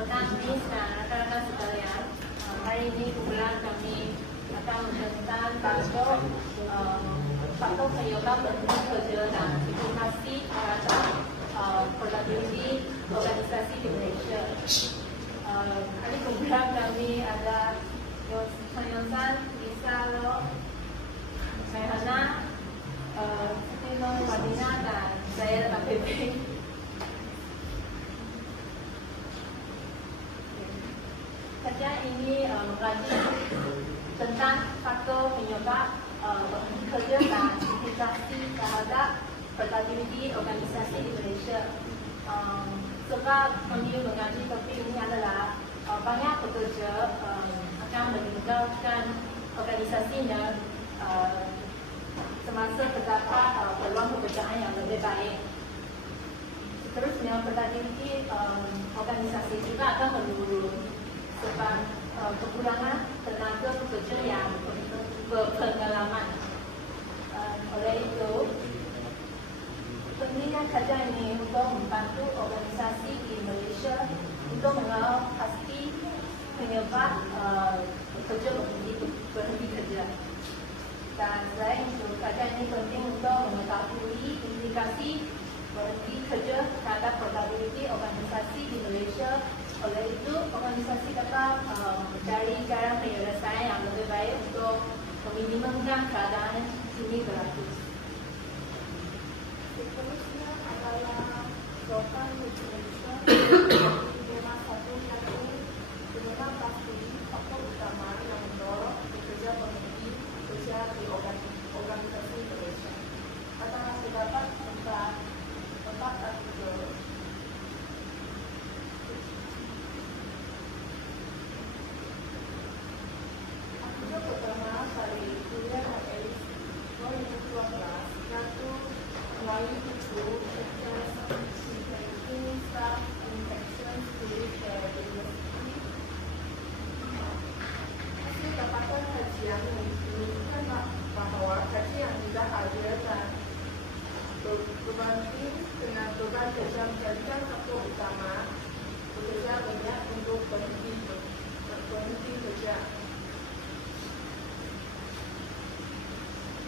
Petani dan rekan-rekan sekalian, hari ini kumpulan kami akan menjelaskan faktor penyebab berhenti kerja dan implikasi terhadap productivity organisasi di Malaysia. Hari kumpulan kami ada Yosan, Lisa Lo, saya Hana, Sitino, Wadina dan saya APP. Kajian ini mengkaji tentang faktor penyebab berhenti kerja dan implikasi terhadap productivity organisasi di Malaysia. Sebab kami mengaji topik ini adalah banyak pekerja akan meninggalkan organisasinya semasa terdapat peluang pekerjaan yang lebih baik. Seterusnya, productivity organisasi juga akan menurun sebab kekurangan tenaga pekerja yang berpengalaman. Oleh itu, pentingnya kajian ini untuk membantu organisasi di Malaysia untuk mengetahui pasti penyebab pekerja berhenti kerja. Dan selain itu, kajian ini penting untuk mengetahui implikasi berhenti kerja terhadap productivity organisasi di Malaysia. Oleh itu, organisasi dapat mencari cara penyelesaian yang lebih baik untuk meminimumkan keadaan ini berlaku. Seterusnya adalah jawapan Malaysia. Tema satu yakni bagaimana pasti faktor utama yang mendorong pekerja berhenti bekerja di organisasi Malaysia. Katakan terdapat empat artikel. Pertama dari William Ellis 2012 yaitu melalui buku Preventing Staff Infections to University. Hasil dapatan kajian menunjukkan bahawa gaji yang tidak adil dan berbanding dengan beban kerja menjadikan faktor utama bekerja banyak untuk berhenti kerja.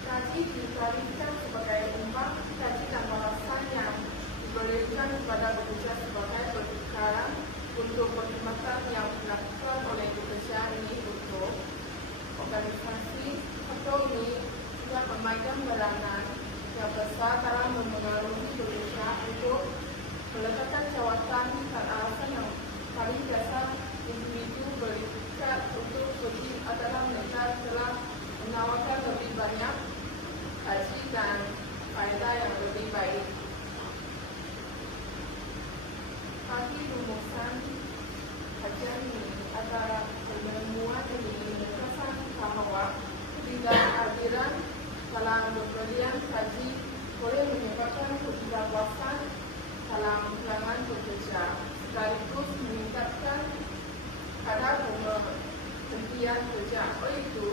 Gaji dikalikan sebagai umpam gaji dan balasan yang diberikan kepada pekerja sebagai pertukaran untuk perkhidmatan yang dilakukan oleh pekerja ini untuk organisasi. Faktor ini juga memainkan peranan yang besar dalam memengaruhi pekerja untuk meletakkan jawatan dan alasan yang paling biasa individu berikat untuk pergi adalah mereka telah menawarkan lebih banyak gaji dan faedah yang lebih baik. Bagi rumusan kajian ini adalah penemuan ini menekankan bahawa ketidakadilan dalam pemberian gaji boleh menyebabkan ketidakpuasan dalam kalangan pekerja sekaligus meningkatkan kadar penghentian kerja. Oleh itu,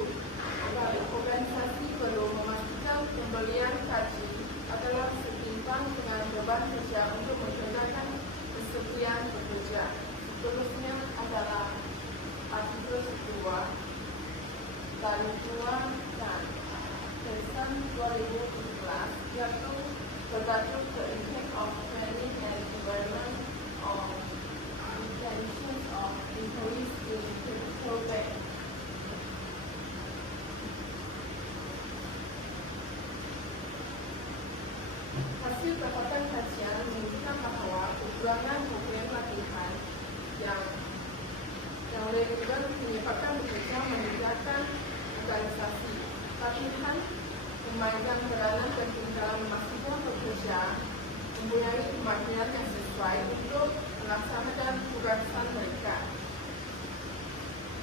organisasi perlu memastikan pemberian gaji adalah setimpal dengan beban kerja untuk menjaga kesetiaan pekerja. Seterusnya adalah artikel kedua dari Tuan dan Pesan 2017 yaitu bertajuk The Impact of Training and Development on Retention of Employees in Critical Bank. Hasil dapatan kajian menunjukkan bahawa kekurangan program latihan yang regular menyebabkan pekerja meninggalkan organisasi. Latihan memainkan peranan penting dalam memastikan pekerja mempunyai kemampuan yang sesuai untuk melaksanakan tugasan mereka.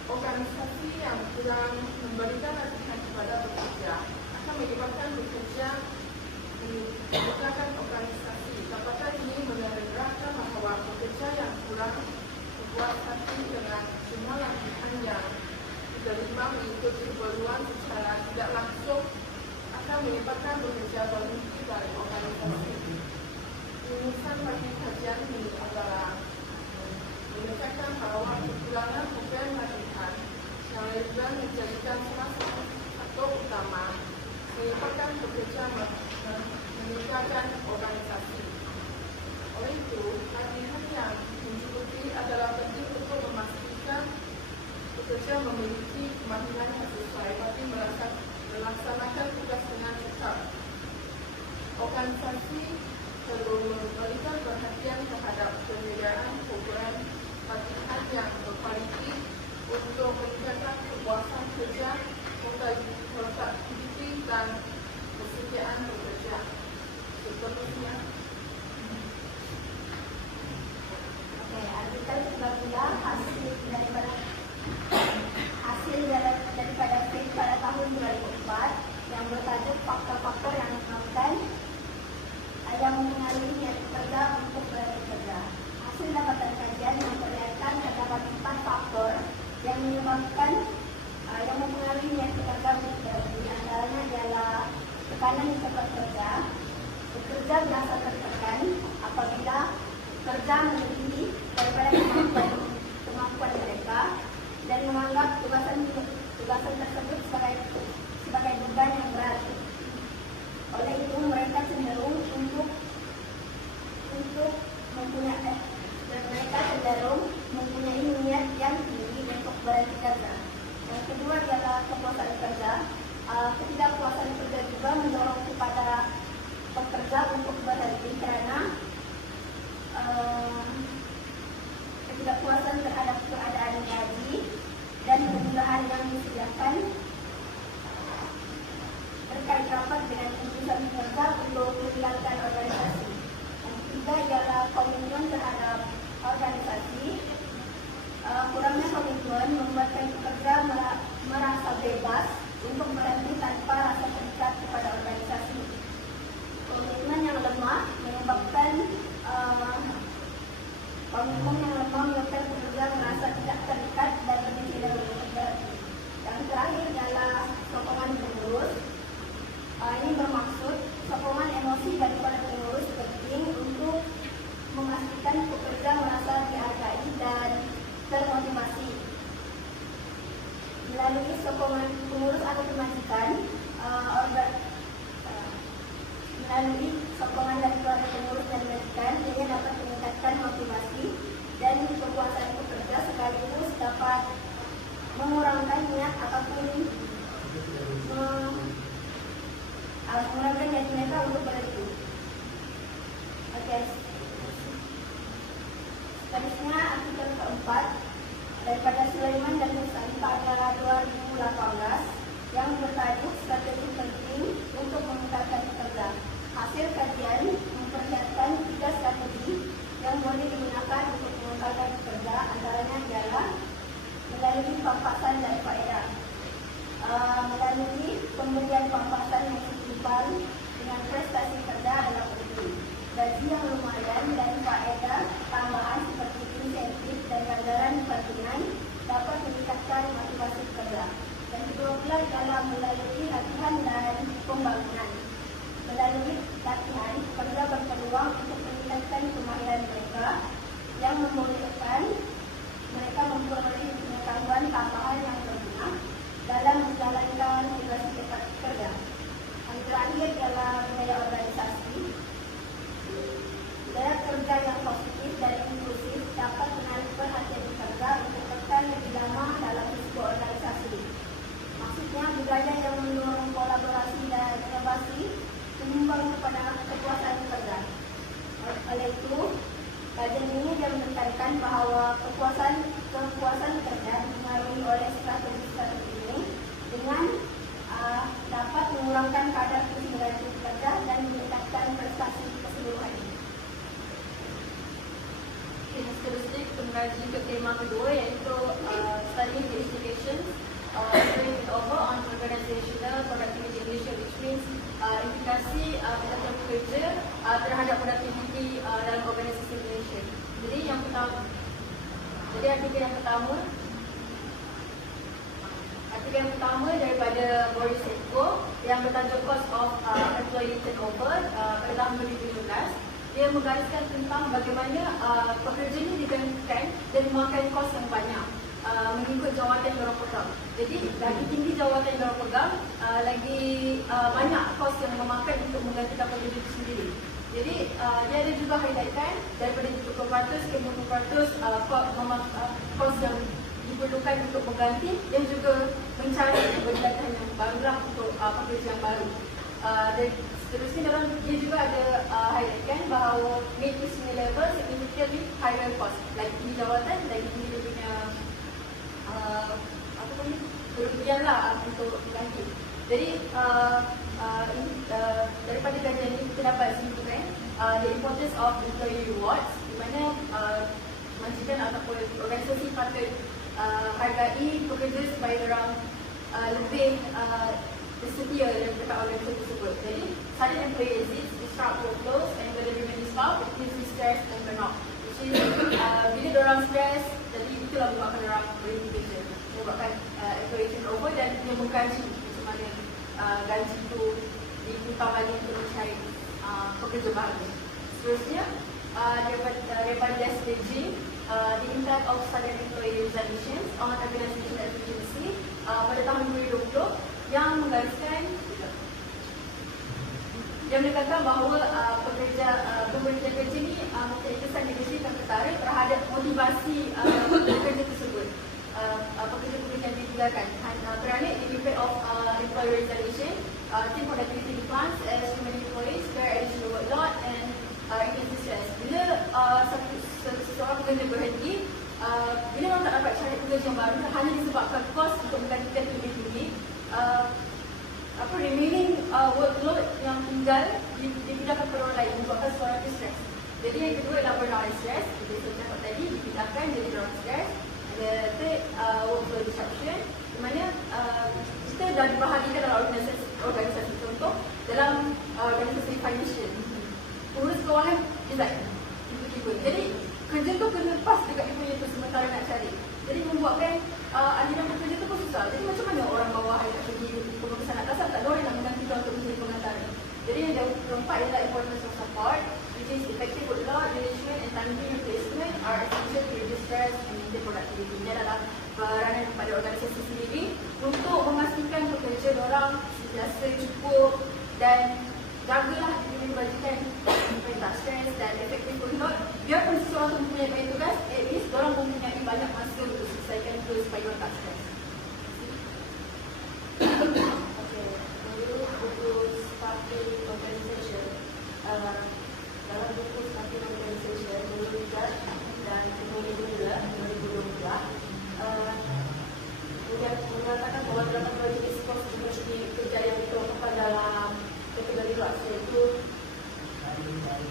Organisasi yang kurang memberikan latihan kepada pekerja akan menyebabkan pekerja meninggalkan organisasi. Dapatan ini menerangkan bahawa pekerja yang kurang berpuas hati dengan semua latihan yang diterima mengikuti keperluan secara tidak langsung akan menyebabkan pekerja berhenti dari organisasi. Rumusan bagi kajian ini adalah menyelesaikan bekerja meningkatkan organisasi. Oleh itu, latihan yang mencukupi adalah penting untuk memastikan pekerja memiliki kemahiran yang sesuai bagi melaksanakan tugas dengan cepat. Organisasi perlu memberikan perhatian terhadap penyediaan program latihan yang berkualiti untuk meningkatkan kepuasan kerja, produktiviti dan kesetiaan pekerja. Seterusnya, artikel 13 daripada FIT pada tahun 2004 yang bertajuk faktor-faktor yang menyebabkan yang mempengaruhi niat pekerja untuk bekerja. Hasil dapatan kajian memperlihatkan terdapat 4 faktor yang menyebabkan yang mempengaruhi niat pekerja untuk bekerja. Di antaranya adalah tekanan di tempat kerja. Pekerja merasa tertekan apabila kerja melebihi daripada kemampuan mereka dan menganggap tugasan tersebut sebagai beban yang berat. Oleh itu mereka cenderung untuk mempunyai niat yang tinggi untuk berhenti kerja. Yang kedua adalah kepuasan kerja. Ketidakpuasan kerja juga mendorong kepada pekerja untuk berhenti karena ketidakpuasan terhadap keadaan gaji dan kemudahan yang disediakan terkait rapat dengan keputusan pekerja untuk meninggalkan organisasi. Yang ketiga ialah komitmen terhadap organisasi. Kurangnya komitmen membuatkan pekerja merasa bebas untuk berhenti tanpa rasa terikat kepada organisasi. Komitmen yang lemah menyebabkan pekerja merasa tidak terikat dan lebih tidak bekerja. Yang terakhir adalah sokongan pengurus. Ini bermaksud sokongan emosi daripada pengurus penting untuk memastikan pekerja merasa dihargai dan termotivasi. Melalui sokongan pengurus atau pemajikan, melalui sokongan dari keluarga pengurus dan majikan, ia dapat meningkatkan motivasi dan kepuasan pekerja sekaligus dapat mengurangkan niat ataupun mengurangkan niat mereka untuk berhenti. Oke. Seterusnya artikel keempat daripada Sulaiman dan Husain pada 2018 yang bertajuk strategi penting untuk meningkatkan pekerja. Hasil kajian memperlihatkan 3 strategi yang boleh digunakan untuk meningkatkan pekerja, antaranya adalah melalui pampasan dan faedah, melalui pemberian pampasan yang setimpal dengan prestasi kerja adalah penting, gaji yang lumayan dan faedah tambahan seperti insentif dan ganjaran pentingan dapat meningkatkan motivasi kerja. Dan kedua belah adalah melalui latihan dan pembangunan. Melalui latihan, pekerja berpeluang untuk meningkatkan kemahiran mereka yang membolehkan mereka memperoleh pengetahuan tambahan yang berguna dalam menjalankan tugas kerja. Yang terakhir adalah budaya organisasi. Budaya kerja yang positif dan inklusif dapat menarik perhatian pekerja untuk tetap lebih lama dalam sebuah organisasi. Maksudnya budaya yang mendorong kolaborasi dan inovasi menyumbang kepada kepuasan pekerja. Oleh itu, kajian ini dia menekankan bahwa kepuasan kerja dipengaruhi oleh strategi-strategi ini dengan dapat mengurangkan kadar kesenjangan pekerja dan meningkatkan prestasi keseluruhan. Seterusnya kita mengaji ke tema kedua iaitu studying the implications over on organizational productivity ratio, which means implikasi ketentuan kerja terhadap produktiviti dalam organisasi Malaysia. Jadi artikel yang pertama daripada Boris Setko yang bertajuk Cost of Employee Takeover pada tahun 2017. Dia menggariskan tentang bagaimana pekerja ini digantikan dan memakan kos yang banyak. mengikut jawatan yang orang pegang. Jadi lagi tinggi jawatan yang orang pegang, lagi banyak kos yang memakan untuk menggantikan pekerja itu sendiri. Jadi dia ada juga highlightkan daripada 20% ke 50% kos yang diperlukan untuk mengganti dan juga mencari keberjatan yang barulah untuk pekerja yang baru. Dan seterusnya dia juga ada highlightkan bahawa mid to senior level significantly higher cost. Lagi tinggi jawatan, lagi tinggi dia punya kerugian lah untuk ganti. Jadi daripada kajian ini kita dapat simpulkan the importance of employee rewards, di mana majikan ataupun organisasi patut hargai pekerja supaya orang lebih bersedia dalam dekat organisasi tersebut. Jadi sudden employee exits disrupt workflows and when everyone is out, it gives you stress and burnout. Which is bila orang stress, jadi itulah menyebabkan orang berhenti, menyebabkan employee turnover dan dia mengkaji macam mana gaji itu diputar balik untuk mencari pekerja baru. Seterusnya daripada SDG, the impact of sudden employee resignations on organization efficiency pada tahun 2020 yang menggariskan yang menekankan bahawa pekerja ini mempunyai kesan negatif dan ketara terhadap motivasi pekerja tersebut, pekerja-pekerja yang ditinggalkan. Kerana the impact of employee resignation, team productivity declines as human employees bear additional workload and increase stress. Bila seseorang pekerja berhenti, bila orang tak dapat cari pekerja yang baru hanya disebabkan kos untuk menggantikan lebih tinggi, remaining workload yang tinggal dipindahkan kepada orang lain menyebabkan seseorang itu stres. Jadi yang kedua adalah burnout and stress. Seperti saya cakap tadi, dipindahkan jadi burnout and stress. The third, workflow disruption, di mana kita dah dibahagikan dalam organisasi. Contoh dalam organisasi financial, urus kewangan design tiba-tiba. Jadi kerja tu kena lepas dekat dia punya tu sementara nak cari. Jadi membuatkan aliran pekerja tu pun susah. Jadi macam mana orang bawah yang nak pergi pengurusan atasan, tak ada orang nak menggantikan untuk menjadi pengantara. Jadi yang keempat ialah importance of support, which is effective workload management and timely replacement are essential to reduce stress and maintain productivity. Ini adalah peranan kepada organisasi sendiri untuk memastikan pekerja orang sentiasa cukup dan jagalah diri bajikan supaya tak stres dan efektif workload. Biarpun seseorang tu mempunyai banyak tugas, at least orang mempunyai banyak masa untuk selesaikan itu supaya orang tak stres. Buku Staffing Organization, dalam buku Staffing Organization 2003 dan 2022 mengatakan bahawa terdapat dua jenis kos seperti kerja yang dikeluarkan dalam kategori luas, iaitu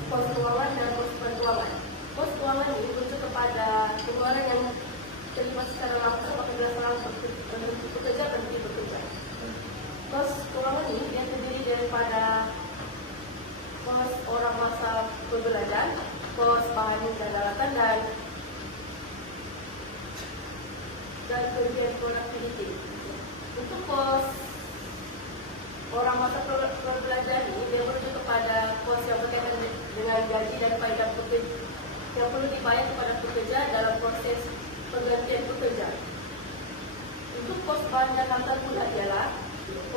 kos keuangan dan kos pertuangan. Kos keuangan ini merujuk kepada pengeluaran yang terlibat secara langsung apabila seorang pekerja berhenti bekerja. Kos keuangan ini yang terdiri daripada kos orang masa pembelajaran, kos bahan dan daratan dan kerugian produktiviti. Untuk kos orang masa pembelajaran ini dia merujuk kepada kos yang berkaitan dengan gaji daripada pekerja yang perlu dibayar kepada pekerja dalam proses penggantian pekerja. Untuk kos bahan dan daratan pula ialah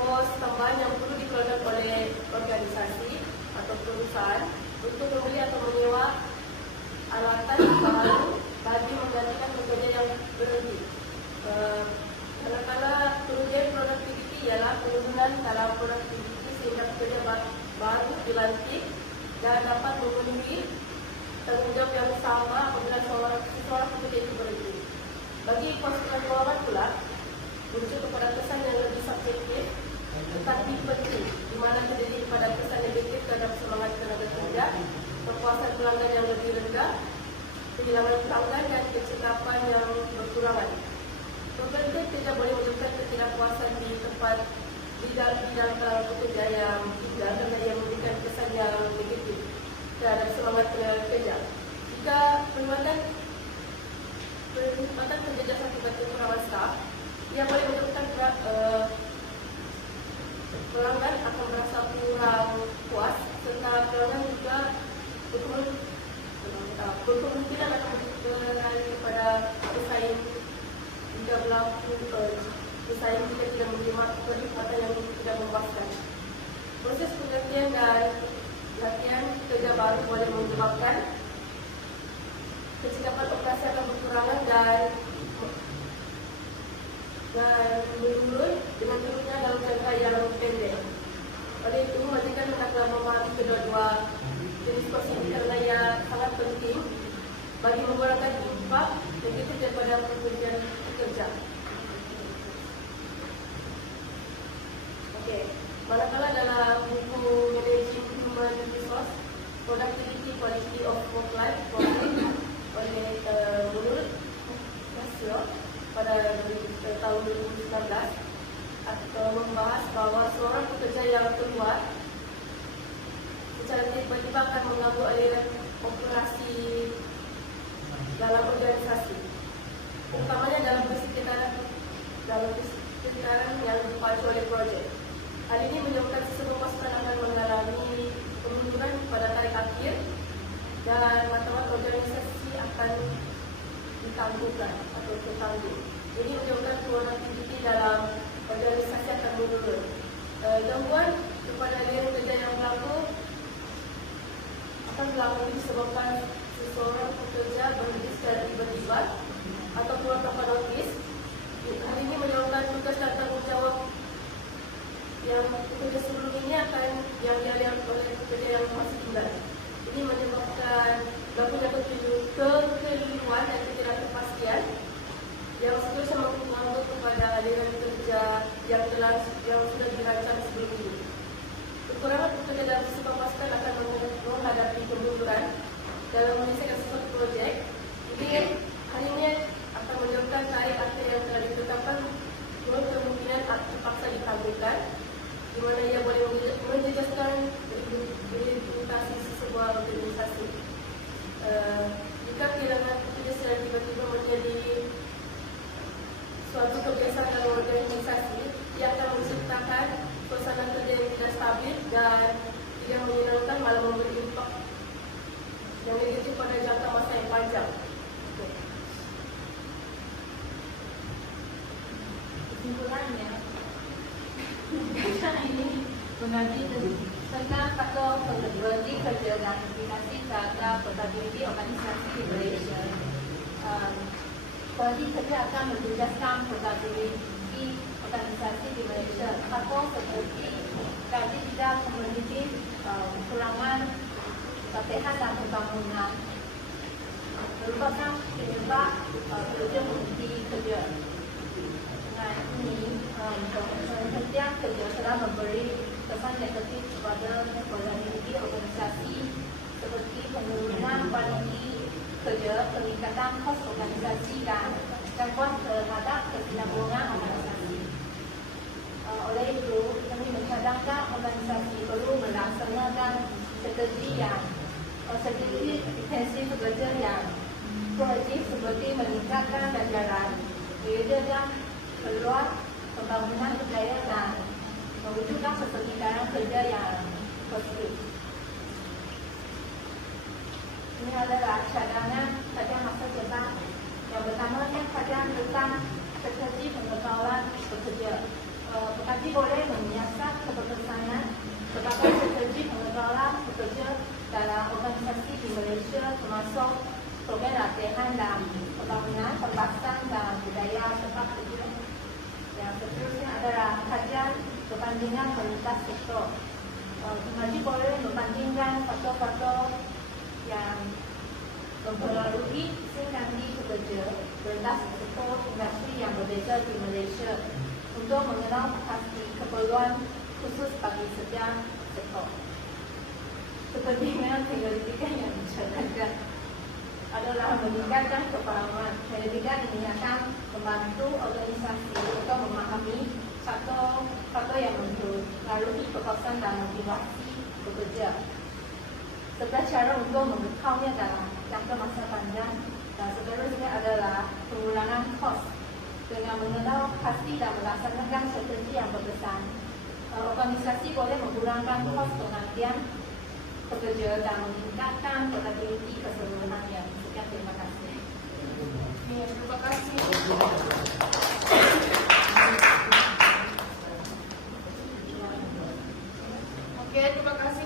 kos tambahan yang perlu dikeluarkan oleh organisasi atau perusahaan untuk membeli atau menyewa alatan baru bagi menggantikan pekerja yang berhenti. Kadang-kadang kerugian produktiviti ialah penurunan dalam produktiviti sehingga pekerja baru dilantik dan dapat memenuhi tanggungjawab yang sama apabila seseorang pekerja itu berhenti. Bagi kos keuangan pula merujuk kepada kesan yang lebih subjektif tetapi penting, di mana terdiri pada kesan negatif terhadap semangat tenaga kerja, kepuasan pelanggan yang lebih rendah, kehilangan pelanggan dan kecekapan yang berkurangan. Pekerja tidak boleh menunjukkan ketidakpuasan di tempat bidang pekerja yang tinggal kerana ia memberikan kesan yang negatif terhadap semangat tenaga kerja. Jika perkhidmatan kerja jasa kepada perawat staf, ia boleh menyebabkan pelanggan akan merasa kurang puas serta pelanggan juga berkemungkinan akan berkenaan kepada pesaing adalah full urge. Bersaing jika tidak menerima perkhidmatan yang tidak memuaskan. Proses pengertian dan latihan kerja baru boleh menyebabkan kecekapan operasi akan berkurangan dan menurun dengan turunnya dalam jangka yang pendek. Oleh itu, majikan hendaklah memahami kedua-dua jenis kos ini karena ia sangat penting bagi mengurangkan impak negatif daripada pekerjaan pekerja. Okey, manakala dalam buku Managing Human Resource, Productivity Quality of Work Life oleh Munir Nasir pada tahun 2019 atau membahas bahawa seorang pekerja yang keluar secara tiba-tiba akan mengganggu aliran operasi dalam organisasi, utamanya dalam persekitaran yang dipacu oleh projek. Hal ini menyebabkan sistem pasukan akan mengalami kemunduran pada tarikh akhir dan matlamat organisasi akan ditangguhkan atau tertangguh. Ini menyebabkan produktiviti dalam organisasi akan menurun. Gangguan kepada aliran kerja yang berlaku akan berlaku disebabkan seseorang pekerja berhenti secara tiba-tiba atau keluar tanpa notis. Hal ini menyebabkan tugas dan tanggungjawab yang pekerja sebelum ini akan yang dialihkan oleh pekerja yang masih tinggal. Ini menyebabkan berlakunya kekeliruan dan ketidakpastian yang seterusnya mengganggu kepada aliran kerja yang sudah dirancang sebelum ini. Kekurangan pekerja dalam sistem pasukan akan menghadapi kemunduran dalam menyelesaikan sesuatu projek. Hal ini akan menyebabkan tarikh akhir yang telah ditetapkan kemungkinan terpaksa ditangguhkan, di mana ia boleh menjejaskan implementasi sebuah organisasi. Jika kehilangan pekerja secara tiba-tiba menjadi suatu kebiasaan dalam organisasi, ia akan menciptakan suasana kerja yang tidak stabil dan tidak menyenangkan, malah memberi impak yang negatif pada jangka masa yang panjang. Kesimpulannya, kajian ini mengaji tentang faktor berhenti kerja dan implikasi terhadap produktiviti organisasi di Malaysia. Berhenti kerja akan menjejaskan produktiviti organisasi di Malaysia. Faktor seperti gaji tidak kompetitif, kekurangan pelatihan dan pembangunan merupakan penyebab pekerja berhenti kerja. Dengan ini, penghentian kerja telah memberi kesan negatif kepada produktiviti organisasi seperti penurunan kualiti kerja, peningkatan kos organisasi dan gangguan terhadap kesinambungan organisasi. Oleh itu, kami mencadangkan organisasi perlu melaksanakan strategi intensif bekerja yang proaktif seperti meningkatkan ganjaran, menyediakan peluang pembangunan budaya dan mewujudkan persekitaran kerja yang positif. Ini adalah cadangan masa depan. Yang pertama, kajian tentang strategi pengetahuan pekerja. Pekaji boleh menyiasat keputusan sebagai strategi pengetahuan pekerja dalam organisasi di Malaysia, termasuk program latihan dan pembangunan pembahasan dan budaya tempat kerja. Yang seterusnya adalah kajian perbandingan lintas sektor. Pekaji boleh membandingkan faktor-faktor yang mempengaruhi tinggi pekerja lintas sektor industri yang berbeza di Malaysia untuk mengenal pasti keperluan khusus bagi setiap sektor. Kepentingan penyelidikan yang dijalankan adalah meningkatkan kefahaman. Penyelidikan ini akan membantu organisasi untuk memahami faktor yang mempengaruhi kepuasan dan motivasi bekerja, serta cara untuk mengekalnya dalam jangka masa panjang. Dan seterusnya adalah pengurangan kos. Dengan mengenal pasti dan melaksanakan strategi yang berkesan, organisasi boleh mengurangkan kos penggantian pekerja dan meningkatkan produktiviti keseluruhannya. Sekian, terima kasih. Terima kasih. Saya terima kasih